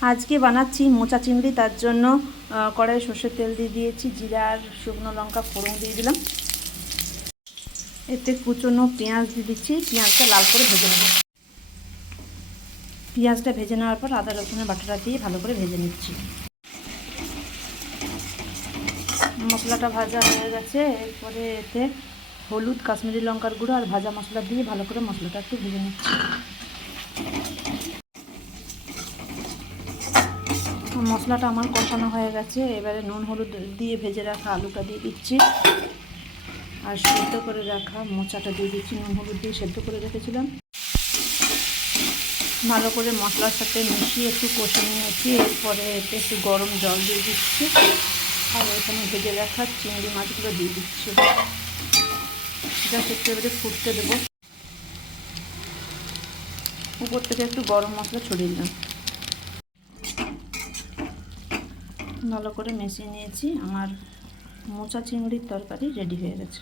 আজকে বানাচ্ছি মোচা চিংড়ি। তার জন্য কড়াইয়ে সর্ষের তেল দিয়ে দিয়েছি, জিরা আর শুকনো লঙ্কা ফোড়ন দিয়ে দিলাম। এতে কুচনো পেঁয়াজ দিয়ে দিচ্ছি, পেঁয়াজটা লাল করে ভেজে নেব। পেঁয়াজটা ভেজে নেওয়ার পর আদা রসুনের বাটাটা দিয়ে ভালো করে ভেজে নিচ্ছি। মশলাটা ভাজা হয়ে গেছে। এরপরে এতে হলুদ, কাশ্মীরি লঙ্কার গুঁড়ো আর ভাজা মশলা দিয়ে ভালো করে মশলাটা একটু ভেজে নিচ্ছি। মশলাটা আমার কষানো হয়ে গেছে। এবারে নুন হলুদ দিয়ে ভেজে রাখা আলুটা দিয়ে দিচ্ছি আর সেদ্ধ করে রাখা মোচাটা দিয়ে দিচ্ছি। নুন হলুদ দিয়ে সেদ্ধ করে রেখেছিলাম। ভালো করে মশলার সাথে মিশিয়ে একটু কষে নিয়েছি। এরপরে এতে একটু গরম জল দিয়ে দিচ্ছি আর এখানে ভেজে রাখা চিংড়ি মাছগুলো দিয়ে দিচ্ছি। জাস্ট একটু এবারে ফুটতে দেবো। উপর থেকে একটু গরম মশলা ছড়িয়ে দিলাম। ভালো করে মিশিয়ে নিয়েছি। আমার মোচা চিংড়ির তরকারি রেডি হয়ে গেছে।